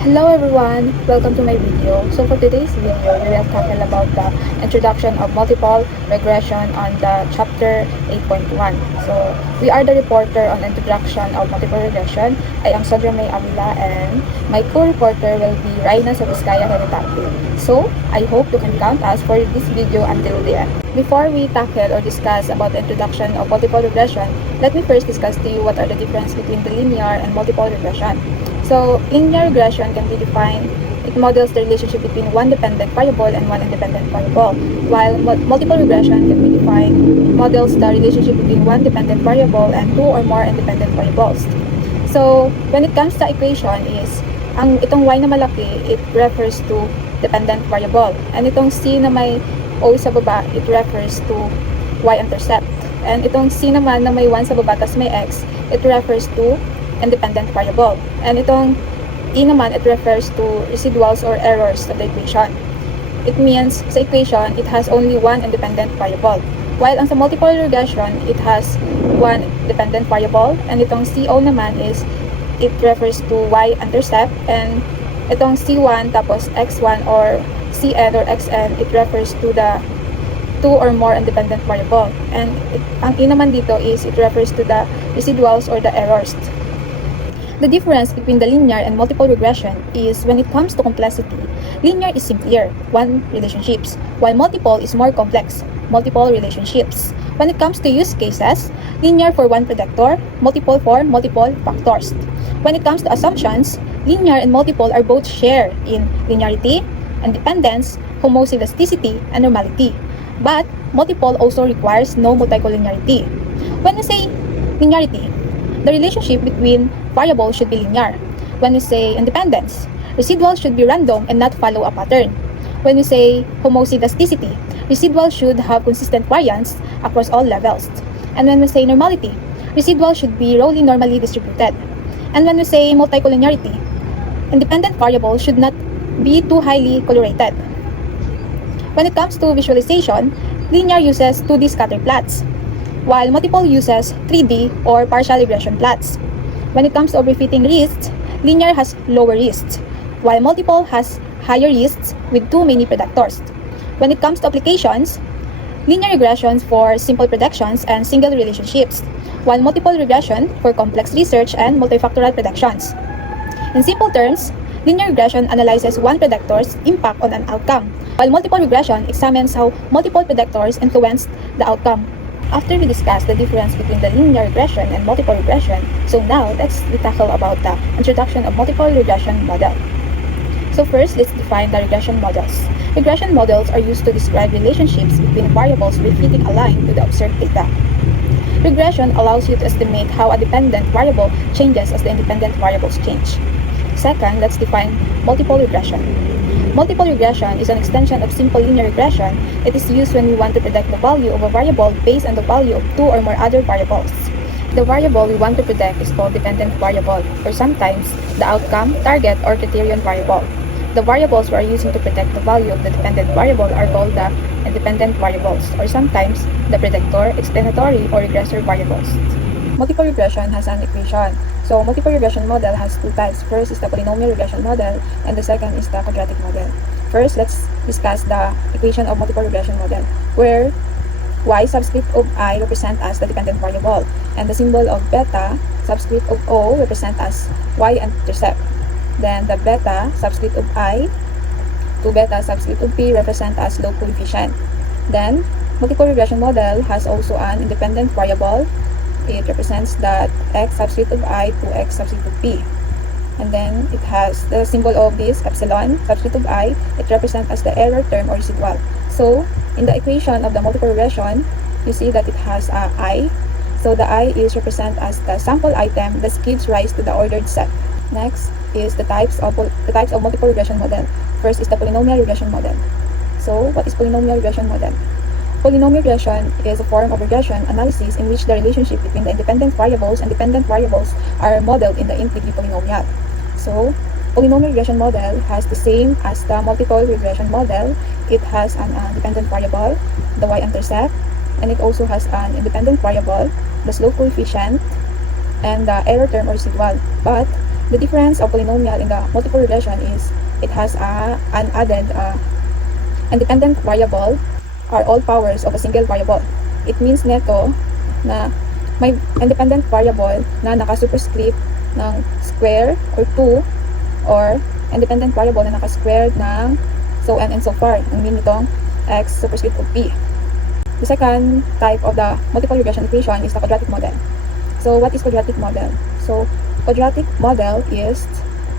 Hello everyone, welcome to my video. So for today's video, we will tackle about the introduction of multiple regression on the chapter 8.1. So we are the reporter on introduction of multiple regression. I am Sandra Mae Avila and my co-reporter will be Rhyna Savistkaya Geretape. So I hope you can count us for this video until the end. Before we tackle or discuss about the introduction of multiple regression, let me first discuss to you what are the difference between the linear and multiple regression. So, linear regression can be defined, it models the relationship between one dependent variable and one independent variable, while multiple regression can be defined, it models the relationship between one dependent variable and two or more independent variables. So, when it comes to equation is, itong y na malaki, it refers to dependent variable, and itong c na may o sa baba, it refers to y-intercept, and itong c naman na may 1 sa baba tas may x, it refers to independent variable. And itong E naman, it refers to residuals or errors of the equation. It means, sa equation, it has only one independent variable. While ang sa multiple regression, it has one dependent variable. And itong CO naman is, it refers to y-intercept. And itong C1 tapos X1 or Cn or Xn, it refers to the two or more independent variable. And ang E naman dito is, it refers to the residuals or the errors. The difference between the linear and multiple regression is when it comes to complexity, linear is simpler, one relationships, while multiple is more complex, multiple relationships. When it comes to use cases, linear for one predictor, multiple for multiple factors. When it comes to assumptions, linear and multiple are both share in linearity, independence, homozygosity, and normality. But multiple also requires no multicollinearity. When we say linearity, the relationship between variables should be linear. When we say independence, residuals should be random and not follow a pattern. When we say homozygosity, residuals should have consistent variance across all levels. And when we say normality, residuals should be roughly normally distributed. And when we say multicollinearity, independent variables should not be too highly correlated. When it comes to visualization, linear uses 2D scatter plots, while multiple uses 3D or partial regression plots. When it comes to overfitting risks, linear has lower risks, while multiple has higher risks with too many predictors. When it comes to applications, linear regression for simple predictions and single relationships, while multiple regression for complex research and multifactorial predictions. In simple terms, linear regression analyzes one predictor's impact on an outcome, while multiple regression examines how multiple predictors influence the outcome. After we discuss the difference between the linear regression and multiple regression, so now let's tackle about the introduction of multiple regression model. So first, let's define the regression models. Regression models are used to describe relationships between variables by fitting a line to the observed data. Regression allows you to estimate how a dependent variable changes as the independent variables change. Second, let's define multiple regression. Multiple regression is an extension of simple linear regression. It is used when we want to predict the value of a variable based on the value of two or more other variables. The variable we want to predict is called dependent variable, or sometimes the outcome, target, or criterion variable. The variables we are using to predict the value of the dependent variable are called the independent variables, or sometimes the predictor, explanatory, or regressor variables. Multiple regression has an equation. So, multiple regression model has two types. First is the polynomial regression model, and the second is the quadratic model. First, let's discuss the equation of multiple regression model, where y subscript of I represent as the dependent variable, and the symbol of beta subscript of O represent as y-intercept. Then, the beta subscript of I to beta subscript of P represent as slope coefficient. Then, multiple regression model has also an independent variable. It represents that x subscript of I to x subscript of P. And then it has the symbol of this epsilon subscript of I. It represents as the error term or residual. So, in the equation of the multiple regression, you see that it has a I. So, the I is represented as the sample item that gives rise to the ordered set. Next is the types of multiple regression model. First is the polynomial regression model. So, what is polynomial regression model? Polynomial regression is a form of regression analysis in which the relationship between the independent variables and dependent variables are modeled in the int-degree polynomial. So, polynomial regression model has the same as the multiple regression model. It has an dependent variable, the y-intercept, and it also has an independent variable, the slope coefficient, and the error term or residual. But The difference of polynomial in the multiple regression is it has an added independent variable are all powers of a single variable. It means neto na may independent variable na naka-superscript ng square or 2 or independent variable na naka-squared ng so on and so far. Ang mean nitong x superscript of p. The second type of the multiple regression equation is the quadratic model. So what is quadratic model? So quadratic model is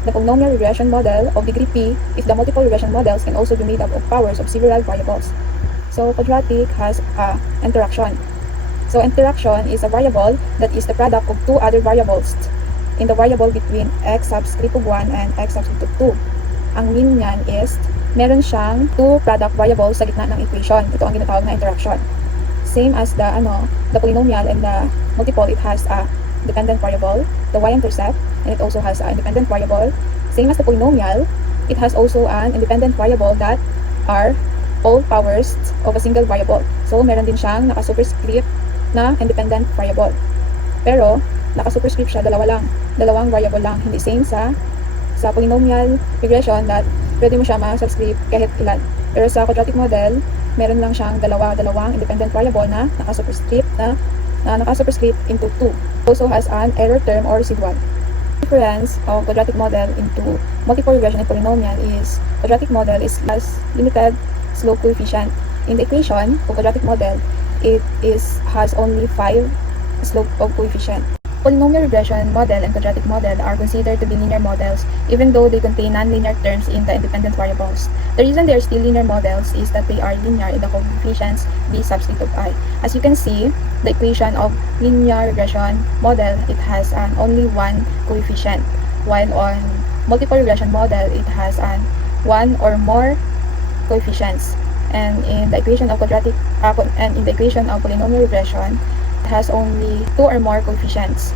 the polynomial regression model of degree p if the multiple regression models can also be made up of powers of several variables. So quadratic has a interaction. So interaction is a variable that is the product of two other variables in the variable between x subscript of 1 and x subscript of 2. Ang mean niyan is meron siyang two product variables sa gitna ng equation. Ito ang ginatawag na interaction. Same as the polynomial and the multiple, it has a dependent variable, the y-intercept, and it also has an independent variable. Same as the polynomial, it has also an independent variable that are all powers of a single variable. So meron din siyang naka-superscript na independent variable. Pero naka-superscript siya dalawang variable lang, hindi same sa polynomial regression that pwede mo siya ma-subscript kahit ilan. Pero sa quadratic model, meron lang siyang dalawang independent variable na naka-superscript into 2. Also has an error term or residual. Difference of quadratic model into multiple regression and polynomial is quadratic model has limited slope coefficient. In the equation of quadratic model, it has only 5 slope of coefficient. Polynomial regression model and quadratic model are considered to be linear models even though they contain nonlinear terms in the independent variables. The reason they are still linear models is that they are linear in the coefficients b subscript of I. As you can see, the equation of linear regression model, it has an only one coefficient, while on multiple regression model, it has an one or more coefficients. And in the equation of polynomial regression, it has only 2 or more coefficients.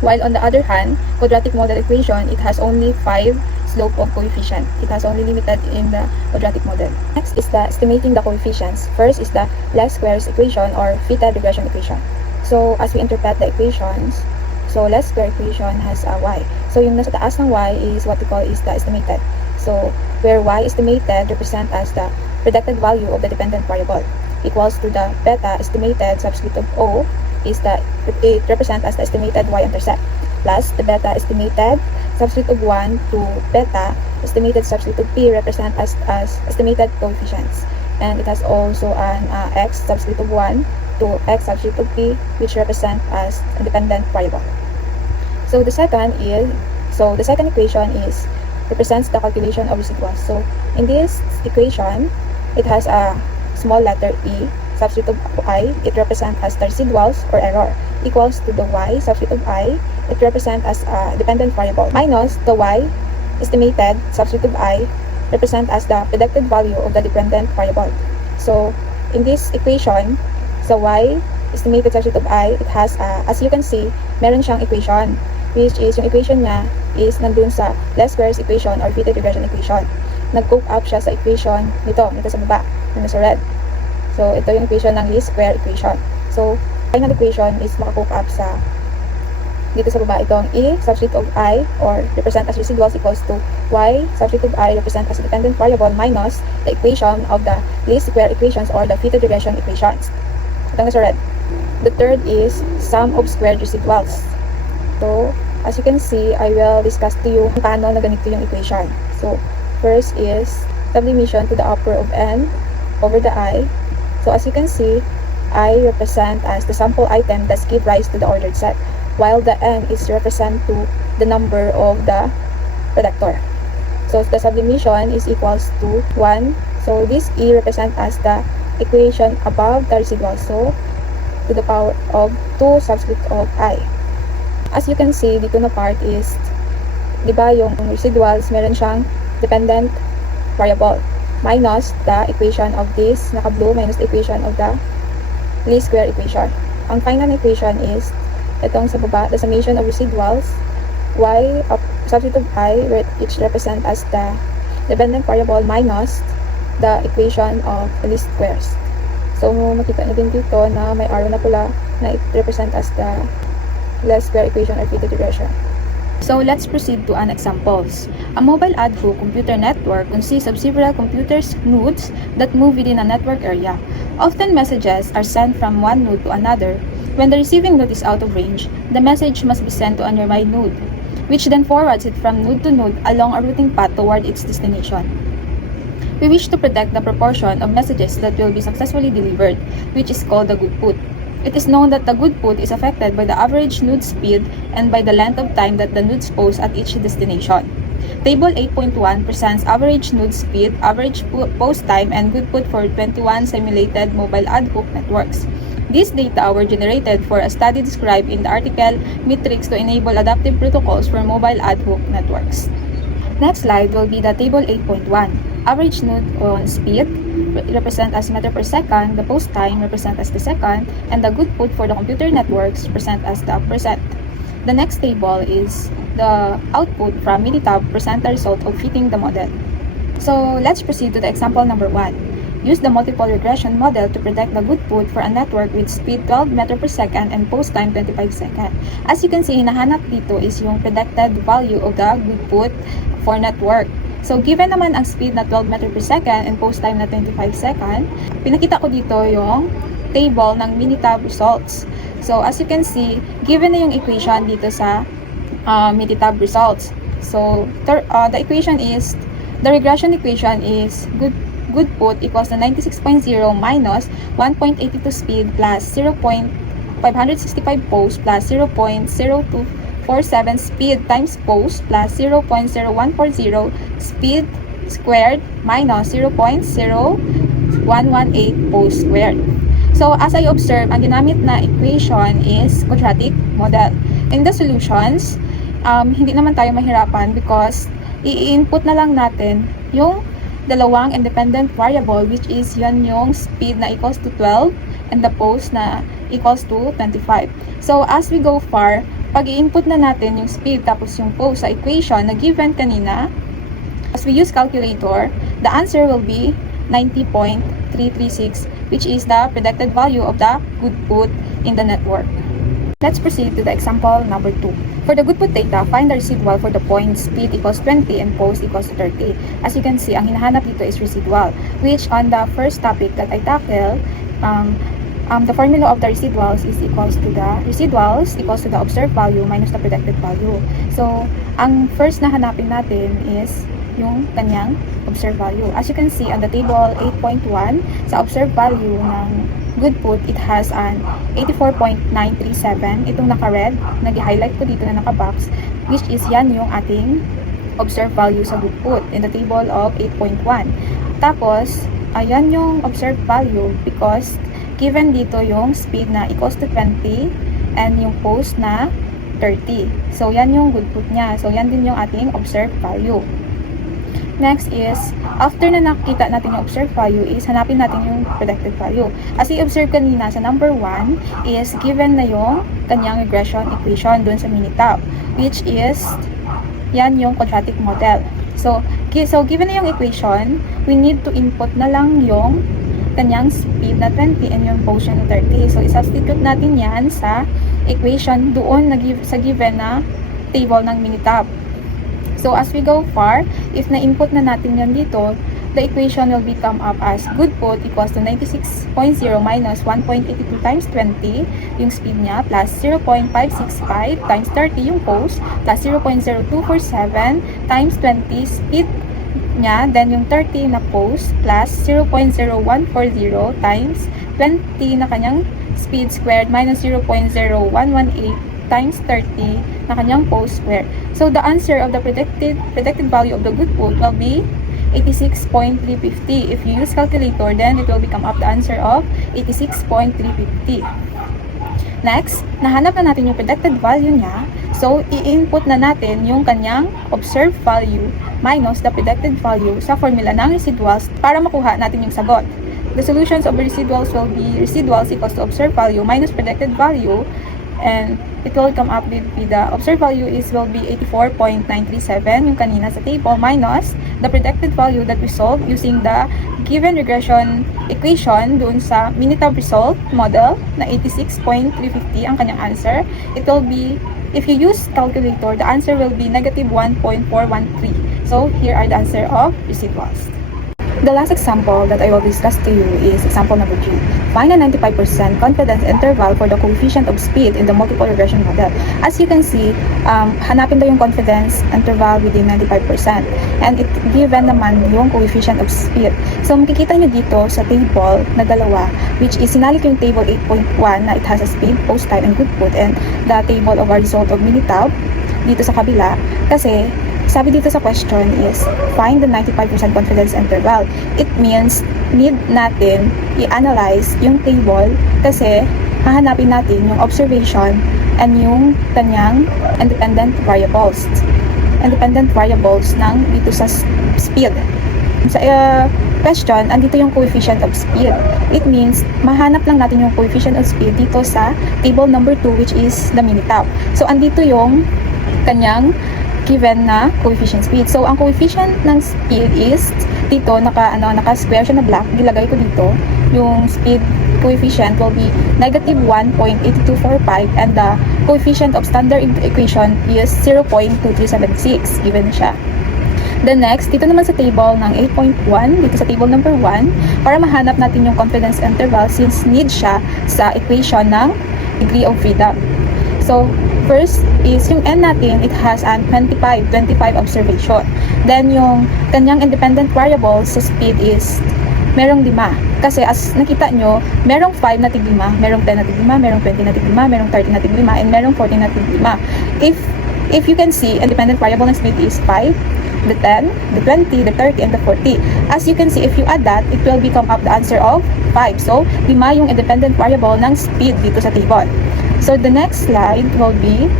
While on the other hand, quadratic model equation, it has only 5 slope of coefficient. It has only limited in the quadratic model. Next is the estimating the coefficients. First is the least squares equation or fitted regression equation. So as we interpret the equations, so least square equation has a y. So yung nasa taas ng y is what we call is the estimated. So where y estimated represent as the predicted value of the dependent variable equals to the beta estimated subscript of O is that it represents as the estimated y-intercept plus the beta estimated subscript of 1 to beta estimated subscript of p represent as estimated coefficients, and it has also an x subscript of 1 to x subscript of p which represent as independent variable. So the second equation is represents the calculation of residuals. So in this equation, it has a small letter e subscript of I, it represents as the residuals or error, equals to the y subscript of I, it represents as a dependent variable, minus the y estimated subscript of I, represent as the predicted value of the dependent variable. So in this equation, sa y estimated subscript of I, it has as you can see, meron siyang equation, which is yung equation niya is nandun sa least squares equation or fitted regression equation. Nag-cope up siya sa equation nito sa baba, nasa red. So ito yung equation ng least square equation. So final equation is maka-cope up sa dito sa baba, itong e subscript of I or represent as residuals equals to y subscript of I represent as a dependent variable minus the equation of the least square equations or the fitted regression equations. Itong nasa red. The third is sum of squared residuals. So as you can see, I will discuss to you kung paano na ganito yung equation. So first is sublimation to the upper of n over the I. So as you can see, I represent as the sample item that give rise to the ordered set, while the n is represent to the number of the predictor. So the sublimation is equals to 1. So this e represent as the equation above the residual. So to the power of 2 subscript of I. As you can see, dito na part is, di ba yung residuals, meron siyang dependent variable minus the equation of this naka-blue minus the equation of the least square equation. Ang final equation is itong sa baba, the summation of residuals y of subscript of I which represent as the dependent variable minus the equation of the least squares. So makita nyo din dito na may arrow na pula na it represent as the least square equation or fitted regression. So let's proceed to an examples. A mobile ad hoc computer network consists of several computers nodes that move within a network area. Often messages are sent from one node to another. When the receiving node is out of range, the message must be sent to a nearby node, which then forwards it from node to node along a routing path toward its destination. We wish to predict the proportion of messages that will be successfully delivered, which is called the good put. It is known that the good put is affected by the average node speed and by the length of time that the nodes pose at each destination. Table 8.1 presents average node speed, average post time, and good put for 21 simulated mobile ad hoc networks. These data were generated for a study described in the article Metrics to Enable Adaptive Protocols for Mobile Ad Hoc Networks. Next slide will be the table 8.1. Average node on speed represent as meter per second, the post time represent as the second, and the good put for the computer networks present as the percent. The next table is the output from Minitab present the result of fitting the model. So let's proceed to the example number 1. Use the multiple regression model to predict the good put for a network with speed 12 meter per second and post time 25 seconds. As you can see, hinahanap dito is yung predicted value of the good put for network. So, given naman ang speed na 12 meter per second and post time na 25 second, pinakita ko dito yung table ng Minitab results. So, as you can see, given na yung equation dito sa Minitab results. So, the equation is, the regression equation is good put equals to 96.0 minus 1.82 speed plus 0.565 post plus 0.0247 speed times post plus 0.0140 speed squared minus 0.0118 post squared. So, as I observe, ang ginamit na equation is quadratic model. In the solutions, hindi naman tayo mahirapan because i-input na lang natin yung dalawang independent variable which is yan yung speed na equals to 12 and the post na equals to 25. So, as we go far, pag i-input na natin yung speed tapos yung post sa equation na given kanina, as we use calculator, the answer will be 90.336, which is the predicted value of the good put in the network. Let's proceed to the example number 2. For the good put data, find the residual for the point speed equals 20 and post equals to 30. As you can see, ang hinahanap dito is residual, which on the first topic that I tackle, the formula of the residuals is equals to the observed value minus the predicted value. So, ang first na hanapin natin is yung kanyang observed value. As you can see on the table 8.1, sa observed value ng good put, it has an 84.937. Itong naka-red, nag-highlight ko dito na naka-box, which is yan yung ating observed value sa good put in the table of 8.1. Tapos, ayan yung observed value because given dito yung speed na equals to 20 and yung post na 30. So, yan yung good put niya. So, yan din yung ating observed value. Next is, after na nakita natin yung observed value is, hanapin natin yung predicted value. As i-observe kanina sa number 1 is, given na yung kanyang regression equation dun sa Minitab, which is, yan yung quadratic model. So given na yung equation, we need to input na lang yung kanyang speed na 20 and yung post na 30. So, i-substitute natin yan sa equation doon sa given na table ng Minitab. So, as we go far, if na-input na natin yan dito, the equation will become up as good put equals to 96.0 minus 1.82 times 20, yung speed niya, plus 0.565 times 30, yung post, plus 0.0247 times 20, speed niya, then yung 30 na post, plus 0.0140 times 20 na kanyang speed squared, minus 0.0118 times 30 na kanyang post square. So, the answer of the predicted value of the good put will be 86.350. If you use calculator, then it will become up the answer of 86.350. Next, nahanap na natin yung predicted value niya. So, i-input na natin yung kanyang observed value minus the predicted value sa formula ng residuals para makuha natin yung sagot. The solutions of the residuals will be residuals equals to observed value minus predicted value And it will come up with the observed value will be 84.937 yung kanina sa table minus the predicted value that we solved using the given regression equation doon sa Minitab result model na 86.350 ang kanyang answer. It will be, if you use calculator, the answer will be negative 1.413. So here are the answer of residuals. The last example that I will discuss to you is example number 3. Find a 95% confidence interval for the coefficient of speed in the multiple regression model. As you can see, hanapin daw yung confidence interval within 95%. And it given naman yung coefficient of speed. So makikita nyo dito sa table na dalawa, which is sinali ko yung table 8.1 na it has a speed, post time, and good put, and the table of our result of Minitab dito sa kabila. Kasi sabi dito sa question is, find the 95% confidence interval. It means, need natin i-analyze yung table kasi hahanapin natin yung observation and yung kanyang independent variables. Independent variables ng dito sa speed. Sa question, andito yung coefficient of speed. It means, mahanap lang natin yung coefficient of speed dito sa table number 2, which is the Minitab. So, andito yung kanyang given na coefficient speed. So, ang coefficient ng speed is dito, naka-square siya na black. Gilagay ko dito. Yung speed coefficient will be negative 1.8245 and the coefficient of standard equation is 0.2376. Given na siya. The next, dito naman sa table ng 8.1, dito sa table number 1, para mahanap natin yung confidence interval since need siya sa equation ng degree of freedom. So, first is yung n natin, it has an 25 observation. Then, yung kanyang independent variable sa speed is merong 5. Kasi as nakita nyo, merong 5 na tig 5, merong 10 na tig 5, merong 20 na tig 5, merong 30 na tig 5, and merong 40 na tig 5. If you can see, independent variable ng speed is 5, the 10, the 20, the 30, and the 40. As you can see, if you add that, it will become up the answer of 5. So, 5 yung independent variable ng speed dito sa table. So, the next slide will be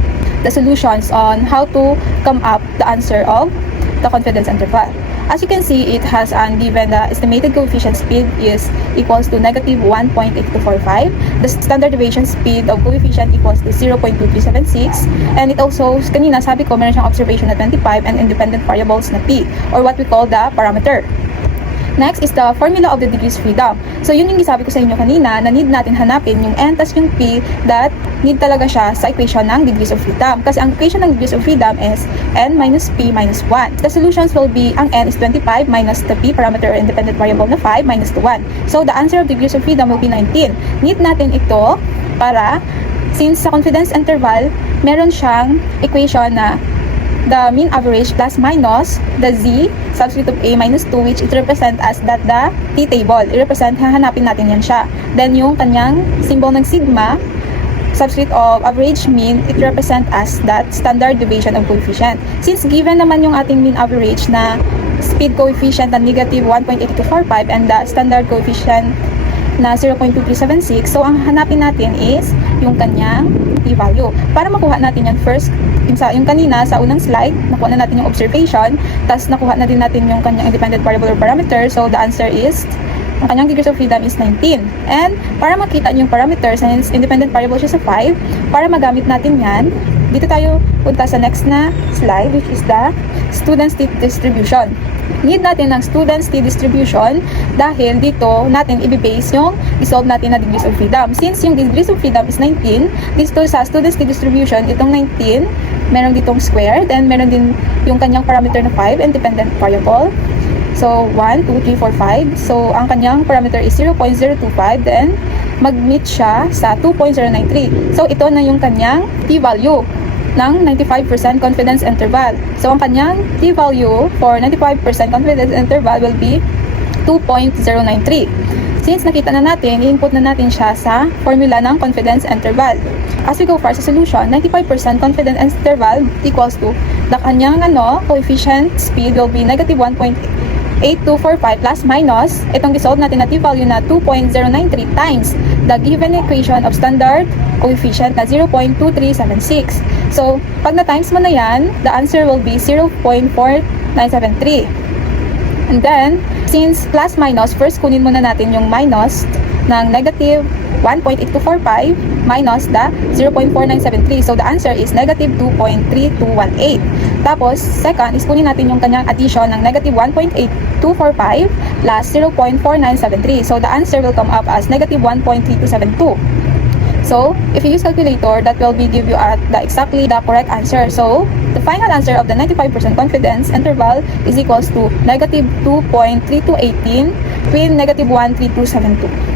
the solutions on how to come up the answer of the confidence interval. As you can see, it has given the estimated coefficient speed is equals to negative 1.8245. The standard deviation speed of coefficient equals to 0.2376. And it also, kanina sabi ko, meron siyang observation na 25 and independent variables na p, or what we call the parameter. Next is the formula of the degrees freedom. So, yun yung gisabi ko sa inyo kanina na need natin hanapin yung n tas yung p that need talaga siya sa equation ng degrees of freedom. Kasi ang equation ng degrees of freedom is n minus p minus 1. The solutions will be, ang n is 25 minus the p parameter or independent variable na 5 minus the 1. So, the answer of degrees of freedom will be 19. Need natin ito para, since sa confidence interval, meron siyang equation na the mean average plus minus the z subscript of a minus 2, which it represent as that the t table. I-represent, hahanapin natin yan siya. Then yung kanyang symbol ng sigma subscript of average mean, it represent as that standard deviation of coefficient. Since given naman yung ating mean average na speed coefficient na negative 1.8245 and the standard coefficient na 0.2376, so ang hanapin natin is yung kanyang p-value. Para makuha natin yan, first, yung kanina sa unang slide, nakuha na natin yung observation, tas nakuha na din natin yung kanyang independent variable or parameter. So the answer is, ang kanyang degrees of freedom is 19. And para makita yung parameter, since independent variable siya sa 5, para magamit natin yan, dito tayo punta sa next na slide, which is the student state distribution. Need natin ng student state distribution dahil dito natin i-base yung i-solve natin na degrees of freedom. Since yung degrees of freedom is 19, dito sa student state distribution, itong 19, meron ditong square, then meron din yung kanyang parameter na 5, independent variable. So, 1, 2, 3, 4, 5. So, ang kanyang parameter is 0.025, then mag-meet siya sa 2.093. So, ito na yung kanyang p-value ng 95% confidence interval. So, ang kanyang p-value for 95% confidence interval will be 2.093. Since nakita na natin, i-input na natin siya sa formula ng confidence interval. As we go far sa solution, 95% confidence interval equals to the kanyang coefficient speed will be negative 1.8245 plus minus itong gisolve natin na t-value na 2.093 times the given equation of standard coefficient na 0.2376. So, pag na-times mo na yan, the answer will be 0.4973. And then, since plus minus, first kunin muna natin yung minus ng negative 1.8245 minus the 0.4973. So, the answer is negative 2.3218. Tapos, second is kunin natin yung kanyang addition ng negative 1.8245 plus 0.4973. So, the answer will come up as negative 1.3272. So, if you use calculator, that will give you exactly the correct answer. So, the final answer of the 95% confidence interval is equals to negative 2.3218 with negative 13272.